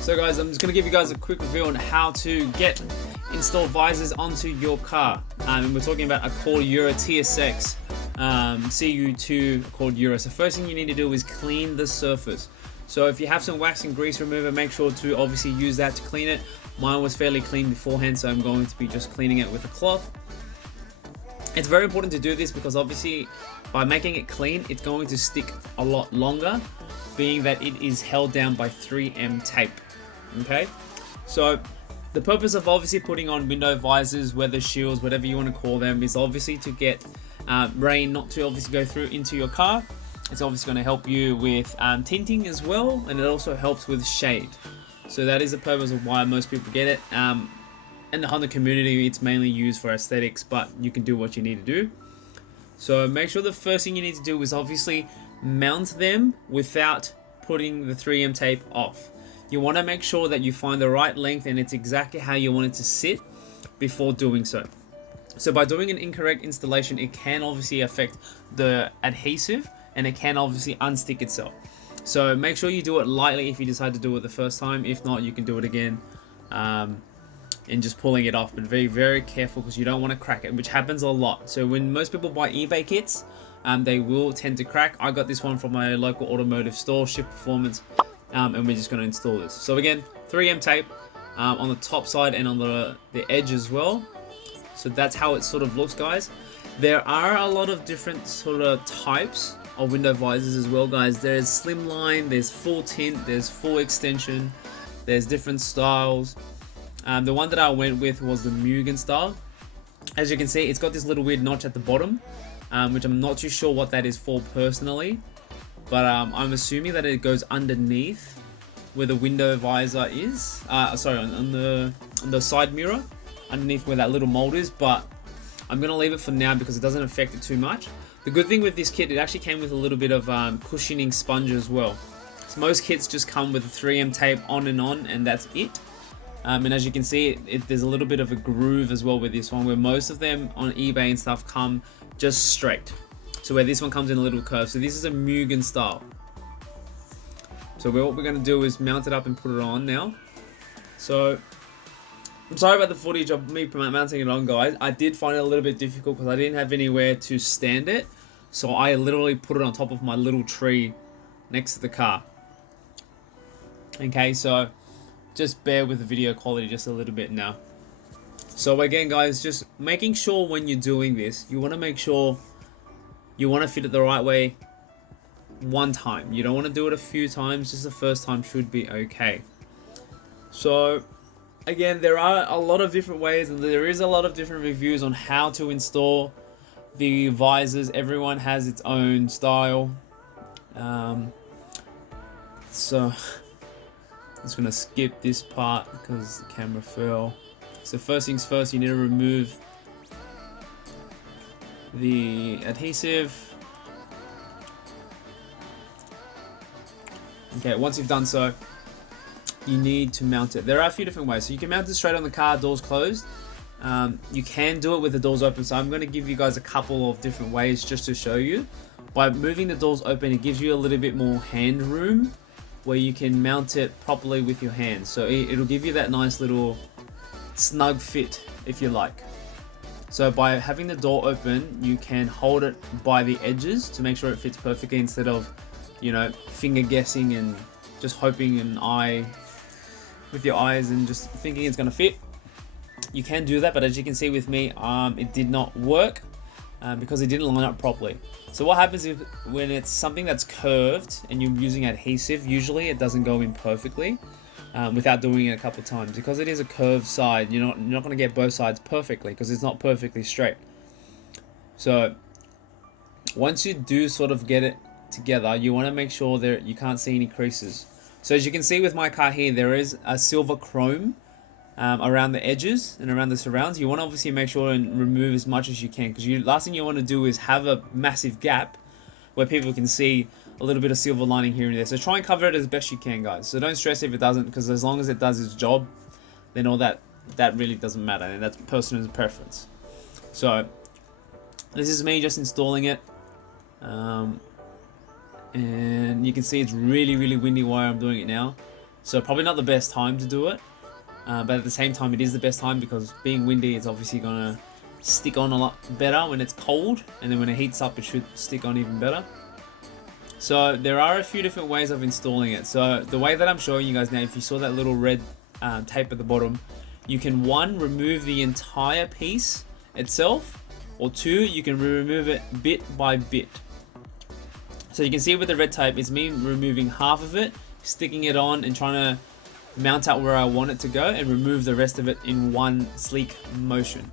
So guys, I'm just going to give you guys a quick review on how to install visors onto your car. And we're talking about Accura TSX CU2 Accura. So first thing you need to do is clean the surface. So if you have some wax and grease remover, make sure to obviously use that to clean it. Mine was fairly clean beforehand, so I'm going to be just cleaning it with a cloth. It's very important to do this because obviously by making it clean, it's going to stick a lot longer, being that it is held down by 3M tape. Okay, so the purpose of obviously putting on window visors, weather shields, whatever you want to call them, is obviously to get rain not to obviously go through into your car. It's obviously going to help you with tinting as well, and it also helps with shade. So that is the purpose of why most people get it. In the Honda community, it's mainly used for aesthetics, but you can do what you need to do. So make sure the first thing you need to do is obviously mount them without putting the 3M tape off. You want to make sure that you find the right length and it's exactly how you want it to sit before doing so. So by doing an incorrect installation, it can obviously affect the adhesive and it can obviously unstick itself. So make sure you do it lightly if you decide to do it the first time. If not, you can do it again and just pulling it off, but very, very careful because you don't want to crack it, which happens a lot. So when most people buy eBay kits, they will tend to crack. I got this one from my local automotive store, Shift Performance, and we're just going to install this. So again, 3M tape on the top side and on the edge as well. So that's how it sort of looks, guys. There are a lot of different sort of types of window visors as well, guys. There's slimline, there's full tint, there's full extension, there's different styles. The one that I went with was the Mugen style. As you can see, it's got this little weird notch at the bottom, which I'm not too sure what that is for personally, but I'm assuming that it goes underneath where the window visor is. Sorry, on the side mirror, underneath where that little mold is, but I'm gonna leave it for now because it doesn't affect it too much. The good thing with this kit, it actually came with a little bit of cushioning sponge as well. So most kits just come with a 3M tape on, and that's it. And as you can see, there's a little bit of a groove as well with this one, where most of them on eBay and stuff come just straight. So where this one comes in a little curve. So this is a Mugen style. So what we're going to do is mount it up and put it on now. So I'm sorry about the footage of me mounting it on, guys. I did find it a little bit difficult because I didn't have anywhere to stand it. So I literally put it on top of my little tree next to the car. Okay, so just bear with the video quality just a little bit now. So again, guys, just making sure when you're doing this, you want to make sure you want to fit it the right way one time. You don't want to do it a few times. Just the first time should be okay. So again, there are a lot of different ways and there is a lot of different reviews on how to install the visors. Everyone has its own style. So I'm just gonna skip this part because the camera fell. So first things first, you need to remove the adhesive. Okay, once you've done so, you need to mount it. There are a few different ways. So you can mount it straight on the car, doors closed. You can do it with the doors open. So I'm going to give you guys a couple of different ways just to show you. By moving the doors open, it gives you a little bit more hand room where you can mount it properly with your hands. So it'll give you that nice little snug fit, if you like. So by having the door open, you can hold it by the edges to make sure it fits perfectly instead of, you know, finger guessing and just hoping with your eyes and just thinking it's gonna fit. You can do that, but as you can see with me, it did not work because it didn't line up properly. So what happens is when it's something that's curved and you're using adhesive, usually it doesn't go in perfectly without doing it a couple of times. Because it is a curved side, you're not going to get both sides perfectly because it's not perfectly straight. So once you do sort of get it together, you want to make sure that you can't see any creases. So as you can see with my car here, there is a silver chrome around the edges and around the surrounds. You want to obviously make sure and remove as much as you can, because last thing you want to do is have a massive gap where people can see a little bit of silver lining here and there. So try and cover it as best you can, guys. So don't stress if it doesn't, because as long as it does its job, then all that really doesn't matter, and that's personal preference. So this is me just installing it, and you can see it's really windy while I'm doing it now. So probably not the best time to do it, but at the same time it is the best time because being windy, it's obviously gonna stick on a lot better when it's cold, and then when it heats up it should stick on even better. So there are a few different ways of installing it. So the way that I'm showing you guys now, if you saw that little red tape at the bottom, you can, one, remove the entire piece itself, or two, you can remove it bit by bit. So you can see with the red tape, it's me removing half of it, sticking it on and trying to mount out where I want it to go, and remove the rest of it in one sleek motion.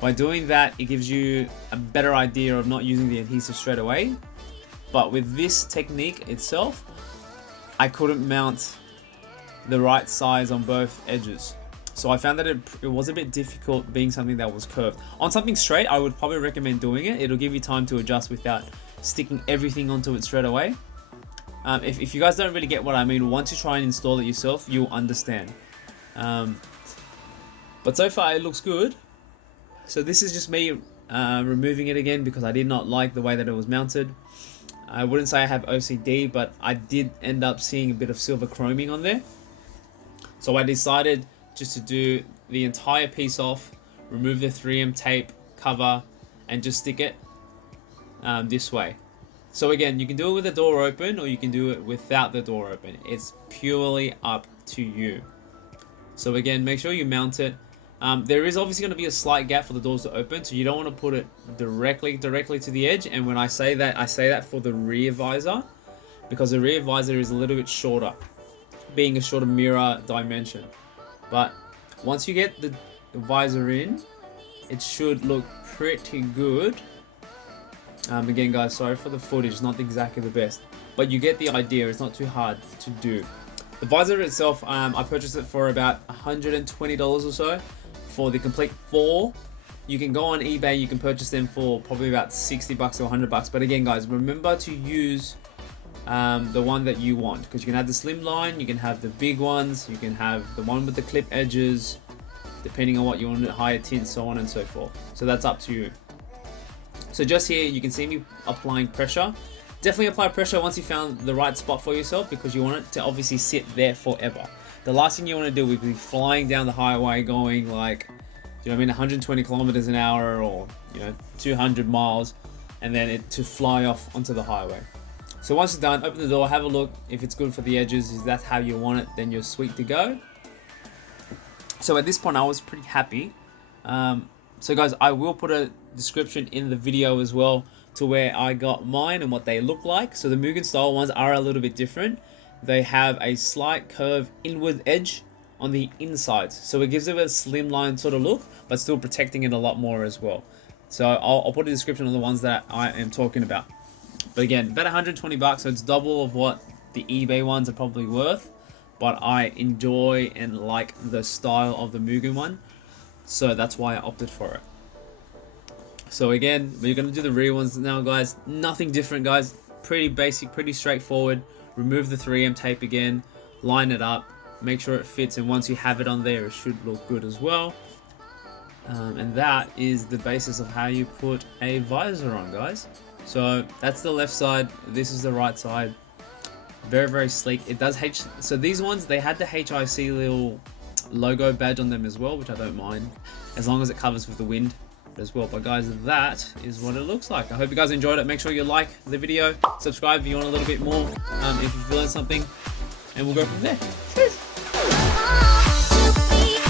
By doing that, it gives you a better idea of not using the adhesive straight away. But with this technique itself, I couldn't mount the right size on both edges. So I found that it was a bit difficult being something that was curved. On something straight, I would probably recommend doing it. It'll give you time to adjust without sticking everything onto it straight away. If you guys don't really get what I mean, once you try and install it yourself, you'll understand. But so far it looks good. So this is just me removing it again because I did not like the way that it was mounted. I wouldn't say I have OCD, but I did end up seeing a bit of silver chroming on there. So I decided just to do the entire piece off, remove the 3M tape cover, and just stick it this way. So again, you can do it with the door open or you can do it without the door open. It's purely up to you. So again, make sure you mount it. There is obviously going to be a slight gap for the doors to open, so you don't want to put it directly to the edge. And when I say that for the rear visor, because the rear visor is a little bit shorter, being a shorter mirror dimension. But once you get the visor in, it should look pretty good. Again guys, sorry for the footage, not exactly the best, but you get the idea. It's not too hard to do. The visor itself, I purchased it for about $120 or so for the complete 4. You can go on eBay, you can purchase them for probably about $60 or $100. But again guys, remember to use the one that you want, because you can have the slim line, you can have the big ones, you can have the one with the clip edges, depending on what you want, higher tint, so on and so forth. So that's up to you. So just here, you can see me applying pressure. Definitely apply pressure once you found the right spot for yourself, because you want it to obviously sit there forever. The last thing you want to do would be flying down the highway going like, you know what I mean, 120 kilometers an hour or, you know, 200 miles, and then it to fly off onto the highway. So once it's done, open the door, have a look. If it's good for the edges, if that's how you want it, then you're sweet to go. So at this point, I was pretty happy. So guys, I will put a description in the video as well to where I got mine and what they look like. So the Mugen style ones are a little bit different. They have a slight curve inward edge on the insides, so it gives it a slimline sort of look, but still protecting it a lot more as well. So I'll put a description on the ones that I am talking about. But again, about 120 bucks, so it's double of what the eBay ones are probably worth. But I enjoy and like the style of the Mugen one, so that's why I opted for it. So again, we're going to do the rear ones now, guys. Nothing different, guys. Pretty basic, pretty straightforward. Remove the 3M tape again, line it up, make sure it fits, and once you have it on there, it should look good as well. And that is the basis of how you put a visor on, guys. So that's the left side, this is the right side. Very, very sleek. It does so these ones, they had the HIC little logo badge on them as well, which I don't mind, as long as it covers with the wind as well. But guys, that is what it looks like. I hope you guys enjoyed it. Make sure you like the video, subscribe if you want a little bit more, if you've learned something, and we'll go from there.